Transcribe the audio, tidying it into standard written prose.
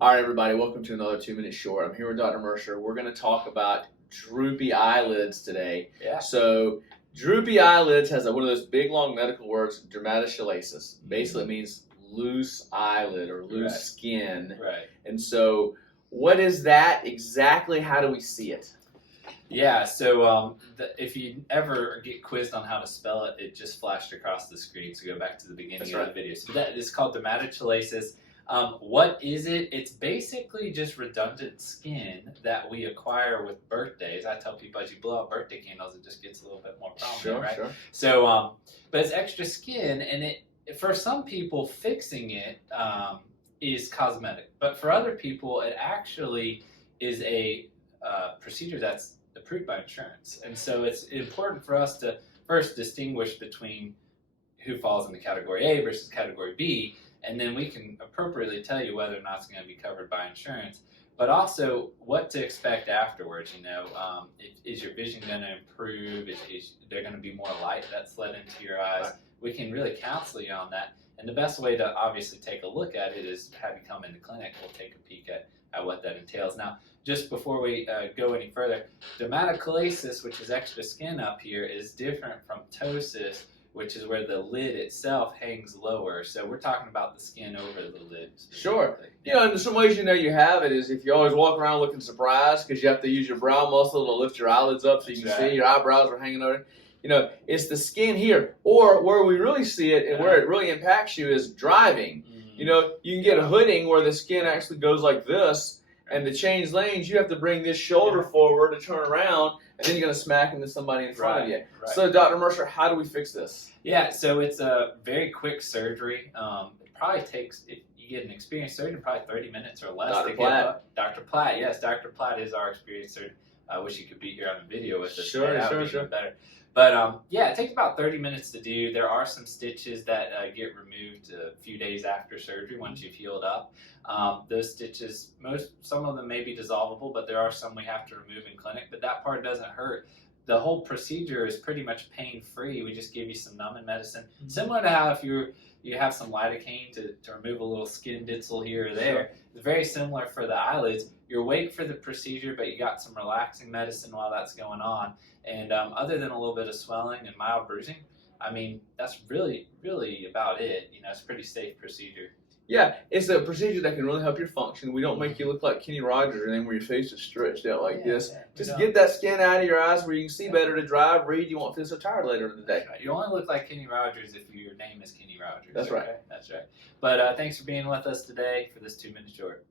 All right, everybody, welcome to another 2 Minute Short. I'm here with Dr. Mercer. We're going to talk about droopy eyelids today. Yeah. So, droopy eyelids has one of those big, long medical words, dermatochalasis. Basically, it means loose eyelid or loose skin. Right. And so, what is that exactly? How do we see it? Yeah, so if you ever get quizzed on how to spell it, it just flashed across the screen. So go back to the beginning of the video. So that is called dermatochalasis. What is it? It's basically just redundant skin that we acquire with birthdays. I tell people as you blow out birthday candles, it just gets a little bit more prominent, right? Sure. So, but it's extra skin, and for some people, fixing it is cosmetic. But for other people, it actually is a procedure that's approved by insurance. And so it's important for us to first distinguish between who falls in the category A versus category B, and then we can appropriately tell you whether or not it's going to be covered by insurance, but also what to expect afterwards. Is your vision going to improve? Is there going to be more light that's let into your eyes? Right. We can really counsel you on that. And the best way to obviously take a look at it is have you come into clinic. We'll take a peek at what that entails. Now, just before we go any further, dermatochalasis, which is extra skin up here, is different from ptosis, which is where the lid itself hangs lower. So we're talking about the skin over the lid. Sure. And there's some ways you have it is if you always walk around looking surprised because you have to use your brow muscle to lift your eyelids up so you can see your eyebrows are hanging over. It's the skin here. Or where we really see it and where it really impacts you is driving. You can get a hooding where the skin actually goes like this, and to change lanes, you have to bring this shoulder forward to turn around, and then you're going to smack into somebody in front of you. Right. So, Dr. Mercer, how do we fix this? Yeah, so it's a very quick surgery. It probably takes, if you get an experienced surgeon, probably 30 minutes or less. Dr. Platt. Dr. Platt, yes, Dr. Platt is our experienced surgeon. I wish he could be here on the video with us. Sure. Better. But it takes about 30 minutes to do. There are some stitches that get removed a few days after surgery once you've healed up. Those stitches, some of them may be dissolvable, but there are some we have to remove in clinic. But that part doesn't hurt. The whole procedure is pretty much pain-free. We just give you some numbing medicine, similar to how if you have some lidocaine to remove a little skin ditzel here or there. Sure. It's very similar for the eyelids. You're awake for the procedure, but you got some relaxing medicine while that's going on. And other than a little bit of swelling and mild bruising, that's really, really about it. It's a pretty safe procedure. Yeah, it's a procedure that can really help your function. We don't make you look like Kenny Rogers or anything where your face is stretched out like this. Just get that skin out of your eyes where you can see better to drive, read. You won't feel so tired later in the day. That's right. You only look like Kenny Rogers if your name is Kenny Rogers. That's right. That's right. But thanks for being with us today for this 2 Minute Short.